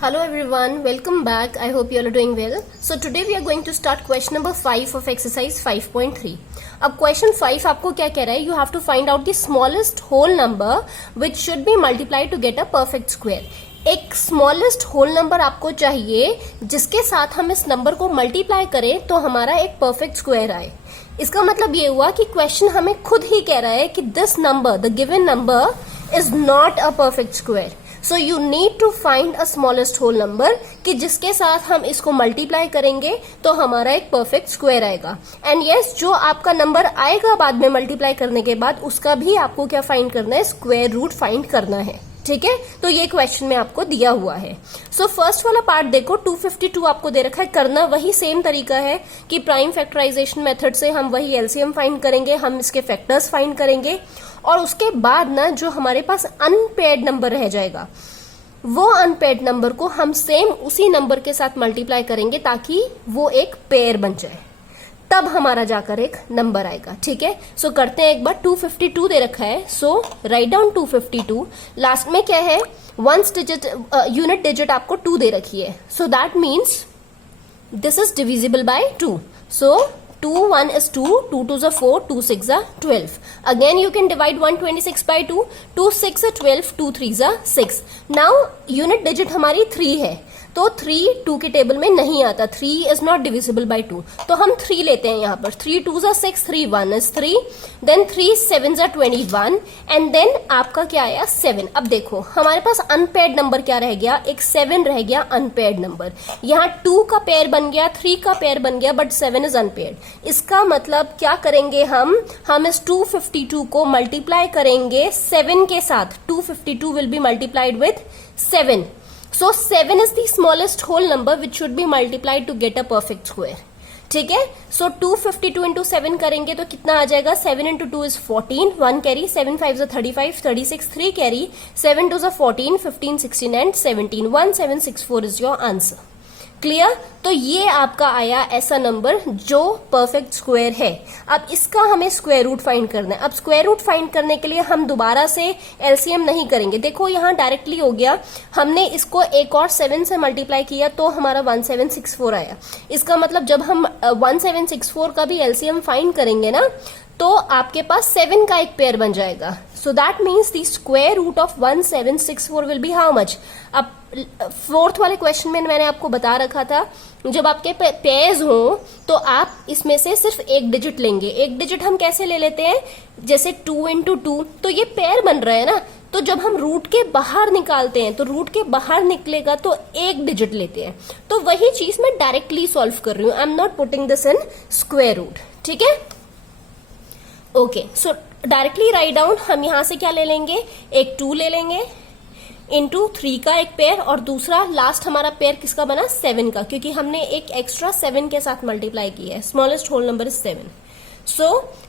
Hello everyone, welcome back. I hope you all are doing well. So today we are going to start question number 5 of exercise 5.3. अब question 5 आपको क्या कह रहा है? You have to find out the smallest whole number which should be multiplied to get a perfect square. एक smallest whole number आपको चाहिए जिसके साथ हम इस नंबर को मल्टीप्लाई करें तो हमारा एक परफेक्ट स्क्वायर आए. इसका मतलब ये हुआ कि क्वेश्चन हमें खुद ही कह रहा है कि this number, the given number is not a perfect square. So you need to find a smallest whole number कि जिसके साथ हम इसको मल्टीप्लाई करेंगे तो हमारा एक परफेक्ट स्क्वायर आएगा. एंड यस, जो आपका नंबर आएगा बाद में मल्टीप्लाई करने के बाद उसका भी आपको क्या फाइंड करना है? स्क्वायर रूट फाइंड करना है. ठीक है, तो ये क्वेश्चन में आपको दिया हुआ है. सो फर्स्ट वाला पार्ट देखो, 252 आपको दे रखा है. करना वही सेम तरीका है कि प्राइम फैक्टराइजेशन मेथड से हम वही एलसीएम फाइंड करेंगे, हम इसके फैक्टर्स फाइंड करेंगे और उसके बाद ना जो हमारे पास अनपेयर्ड नंबर रह जाएगा वो अनपेयर्ड नंबर को हम सेम उसी नंबर के साथ मल्टीप्लाई करेंगे ताकि वो एक पेयर बन जाए, तब हमारा जाकर एक नंबर आएगा. ठीक है, सो करते हैं एक बार. 252 दे रखा है, सो राइट डाउन 252. लास्ट में क्या है? वंस डिजिट, यूनिट डिजिट आपको 2 दे रखी है. सो that means this is divisible by 2. So 2 1 is 2, 2 2 is 4, 2 6 is 12. Again you can divide 126 by 2, 2 6 is 12, 2 3 is 6. Now unit digit हमारी 3 है तो 3 2 के टेबल में नहीं आता. 3 is not divisible by 2, तो हम 3 लेते हैं यहाँ पर. 3 2 is 6, 3 1 is 3, then 3 7 is 21 and then आपका क्या आया? 7. अब देखो हमारे पास अनपेयर्ड नंबर क्या रह गया? एक 7 रह गया अनपेयर्ड नंबर. यहाँ 2 का पेयर बन गया, 3 का पेयर बन गया, बट 7 इज अनपेयर्ड. इसका मतलब क्या करेंगे हम इस 252 को मल्टीप्लाई करेंगे 7 के साथ. 252 will be multiplied with 7. So 7 is the smallest whole number which should be multiplied to get a perfect square. ठीक है, so 252 into 7 करेंगे तो कितना आ जाएगा? 7 into 2 is 14, 1 carry, 7 5 is 35, 36 3 carry, 7 2 is 14, 15 16 and 17. 1764 is your answer. Clear? तो ये आपका आया ऐसा नंबर जो परफेक्ट स्क्वायर है. अब इसका हमें स्क्वायर रूट फाइंड करना है. अब स्क्वायर रूट फाइंड करने के लिए हम दोबारा से एलसीएम नहीं करेंगे. देखो यहाँ डायरेक्टली हो गया, हमने इसको एक और 7 से मल्टीप्लाई किया तो हमारा 1764 आया. इसका मतलब जब हम 1764 का भी एलसीएम फाइंड करेंगे ना तो आपके पास 7 का एक पेयर बन जाएगा. So that means the square root of 1764 will be how much? अब फोर्थ वाले क्वेश्चन में मैंने आपको बता रखा था जब आपके पेयर्स हो तो आप इसमें से सिर्फ एक डिजिट लेंगे. एक डिजिट हम कैसे ले लेते हैं? जैसे 2 into 2, तो ये पेयर बन रहा है ना, तो जब हम रूट के बाहर निकालते हैं तो रूट के बाहर निकलेगा तो एक डिजिट लेते हैं. तो वही चीज मैं डायरेक्टली सॉल्व कर रही हूं. I am not putting this in square root. ठीक है, okay. So directly write down, हम यहां से क्या ले लेंगे? एक 2 ले लेंगे इंटू 3 का एक पेयर और दूसरा लास्ट हमारा पेयर किसका बना? 7 का, क्योंकि हमने एक एक्स्ट्रा 7 के साथ मल्टीप्लाई किया है. Smallest whole number is 7. So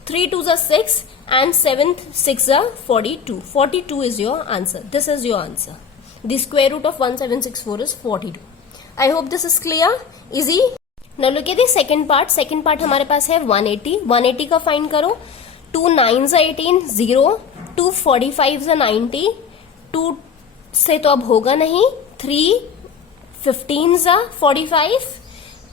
3 2 is 6 and 7 6 is 42. 42 is your answer. This is your answer. The square root of 1764 is 42. I hope this is clear. Easy. Now look at the second part. Second part हमारे पास है 180. 180 का find करो. 2 9 is 18, 0, 2 45 is 90, 2 से तो अब होगा नहीं, 3 15 is 45,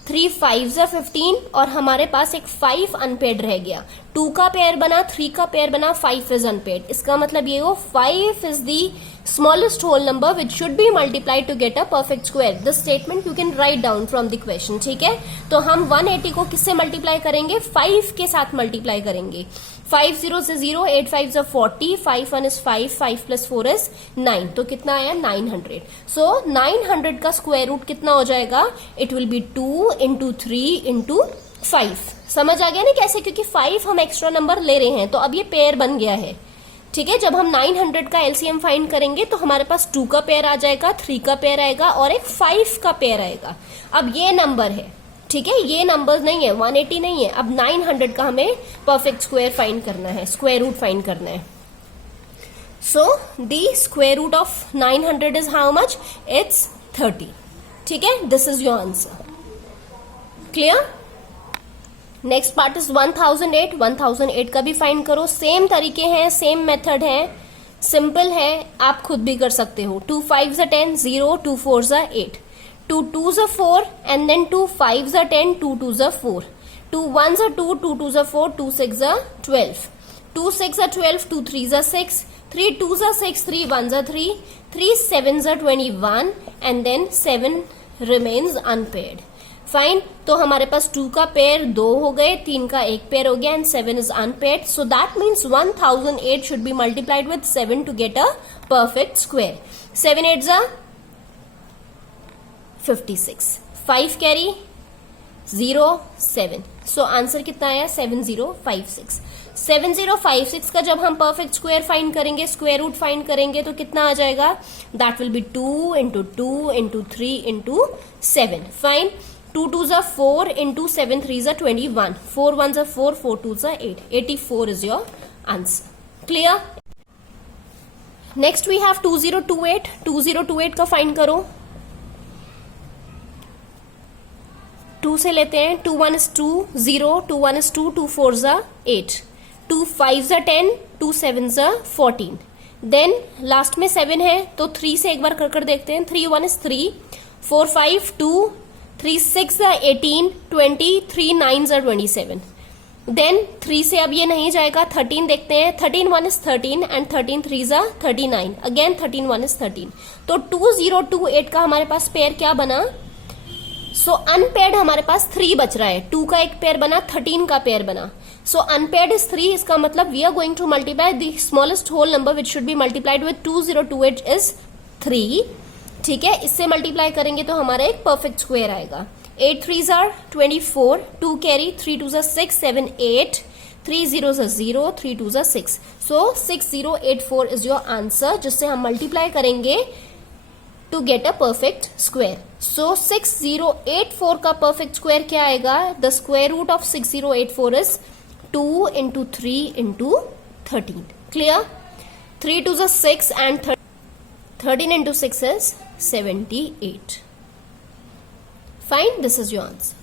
3 5 is 15 और हमारे पास एक 5 अनपेयर्ड रह गया. 2 का पेयर बना, 3 का पेयर बना, 5 इज अनपेयर्ड. इसका मतलब ये हो 5 is the smallest whole number which should be multiplied to get a perfect square. This statement you can write down from the question. ठीक है, तो हम 180 को किससे मल्टीप्लाई करेंगे? 5 के साथ मल्टीप्लाई करेंगे. 5 0 से 0, 8 5 is 40, 5 1 is 5, 5 plus 4 is 9. तो कितना आया? 900. So 900 का स्क्वायर रूट कितना हो जाएगा? It will be 2 into 3 into 5. समझ आ गया ना कैसे? क्योंकि 5 हम एक्स्ट्रा नंबर ले रहे हैं तो अब ये पेयर बन गया है. ठीक है, जब हम 900 का एलसीएम फाइंड करेंगे तो हमारे पास 2 का पेयर आ जाएगा, 3 का पेयर आएगा और एक 5 का पेयर आएगा. अब ये नंबर है. ठीक है, ये नंबर नहीं है, 180 नहीं है. अब 900 का हमें परफेक्ट स्क्वायर फाइंड करना है, स्क्वायर रूट फाइंड करना है. So the square root of 900 is how much? It's 30. ठीक है, this is your answer. Clear? Next part is 1008. 1008 का भी फाइंड करो. सेम तरीके हैं, सेम मेथड है. सिंपल है, आप खुद भी कर सकते हो. 2 5s are 10, 0, 2 4s are 8, 2 2s are 4, and then 2 5s are 10, 2 2s are 4, 2 1s are 2, 2 2s are 4, 2 6 are 12, 2 6 are 12, 2 3s are 6, 3 2s are 6, 3 1s are 3, 3 7s are 21, and then 7 remains unpaired. Fine. तो हमारे पास 2 का pair 2 हो गए, 3 का एक pair हो गया, and 7 is unpaired. So that means 1008 should be multiplied with 7 to get a perfect square. 7 8s are 56, 5 carry 0 7. So answer कितना आया? 7056. 7056 का जब हम परफेक्ट स्क्वायर फाइंड करेंगे, स्क्वायर रूट फाइंड करेंगे, तो कितना आ जाएगा? That will be 2 into 2 into 3 into 7. Fine. 2 2s are 4 into 7 3s are 21. 4 1s are 4, 4 2s are 8. 84 is your answer. Clear? Next we have 2028. 2028 का फाइंड करो. 2 से लेते हैं. 2 1 is 2 0, 2 1 is 2, 2 4s are 8, 2 5s are 10, 2 7s are 14. Then last में 7 है, तो 3 से एक बार कर देखते हैं. 3 1 is 3, 4 5 2, 3 6 are 18, 20, 3 9s are 27. Then 3 से अब ये नहीं जाएगा. 13 देखते हैं. 13 1 is 13 and 13 3s are 39. Again 13 1 is 13. तो 2028 का हमारे पास पेयर क्या बना? सो अनपेयर्ड हमारे पास 3 बच रहा है. 2 का एक पेयर बना, 13 का पेयर बना. So unpaired is 3. इसका मतलब we are going to multiply the smallest whole number which should be multiplied with 2028 is 3. ठीक है, इससे मल्टीप्लाई करेंगे तो हमारा एक परफेक्ट स्क्वायर आएगा. 8 3s are 24, 2 carry, 3 2s are 6, 7 8, 3 0s are 0, 3 2s are 6. So 6084 is your answer, जिससे हम मल्टीप्लाई करेंगे to get a perfect square. So 6084 का परफेक्ट स्क्वायर क्या आएगा? The square root of 6084 is 2 into 3 into 13. Clear? 3 2s are 6 and 13 into 6 is 78. Fine, this is your answer.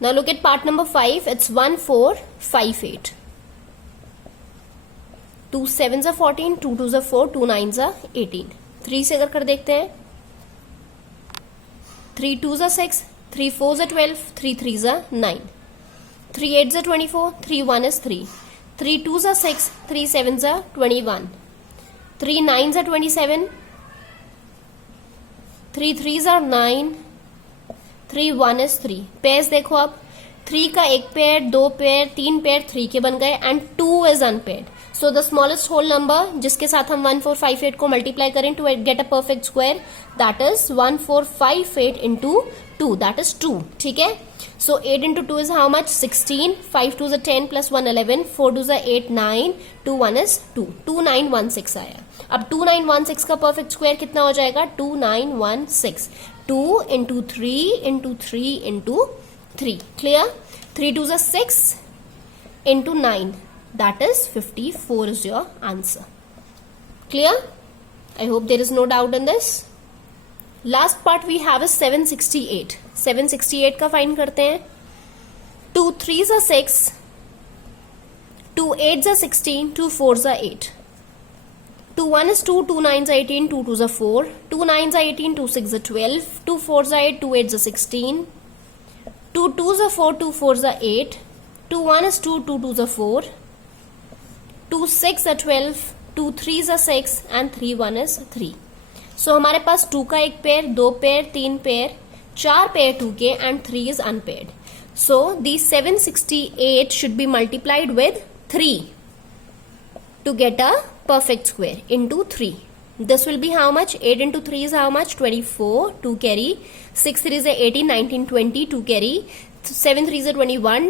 Now look at part number 5. It's 1458. 2 7s are 14, 2 2s are 4, 2 9s are 18. 3 से अगर कर देखते हैं. 3 2s are 6, 3 4s are 12, 3 3s are 9, 3 8s are 24, 3 1 is 3, 3 2s are 6, 3 7s are 21, 3 9s are 27, 3 3s are 9, 3 1 is 3. Pairs देखो अब. 3 का एक pair, 2 pair, 3 pair 3 के बन गए and 2 is unpaired. So the smallest whole number जिसके साथ हम 1458 को मल्टीप्लाई करें to get a perfect square, that is 1458 into 2, that is 2. ठीक है. So 8 into 2 is how much? 16. 5 2s are 10 plus 1 11, 4 2s are 8 9, 2 1 is 2. 2916 आया. अब 2916 का परफेक्ट स्क्वायर कितना हो जाएगा? 2916. 2 into 3 into 3 into 3. Clear? 3 2s are 6 into 9, that is 54 is your answer. Clear? I hope there is no doubt in this. Last part we have is 768. 768 का find करते हैं. 2 3s are 6, 2 8s are 16, 2 4s are 8, 2 1 is 2, 2 9s are 18, 2 2s are 4, 2 9s are 18, 2 6s are 12, 2 4s are 8, 2 8s are 16, 2 2s are 4, 2 4s are 8, 2 1 is 2, 2 2s are 4, 2 6 are 12, 2 3s are 6 and 3 1 is 3. So हमारे पास 2 का एक pair, 2 pair, 3 pair, 4 pair 2 के and 3 is unpaired. So the 768 should be multiplied with 3 to get a perfect square into 3. This will be how much? 8 into 3 is how much? 24, 2 carry, 6 3 is 18, 19, 20, 2 carry, 7 3 is 21,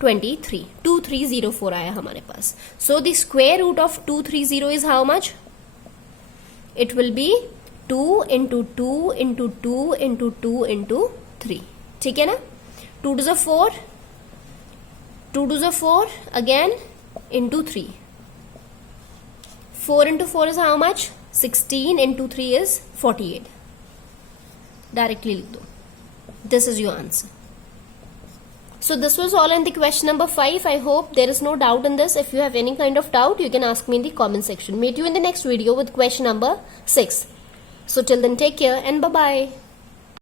23. 2304 आया हमारे पास. So the square root of 230 is how much? It will be 2 into 2 into 2 into 2 into 3. ठीक है ना? 2 to the 4, 2 to the 4 again into 3. 4 into 4 is how much? 16 into 3 is 48. Directly लिख दो. This is your answer. So this was all in the question number 5. I hope there is no doubt in this. If you have any kind of doubt, you can ask me in the comment section. Meet you in the next video with question number 6. So till then, take care and bye-bye.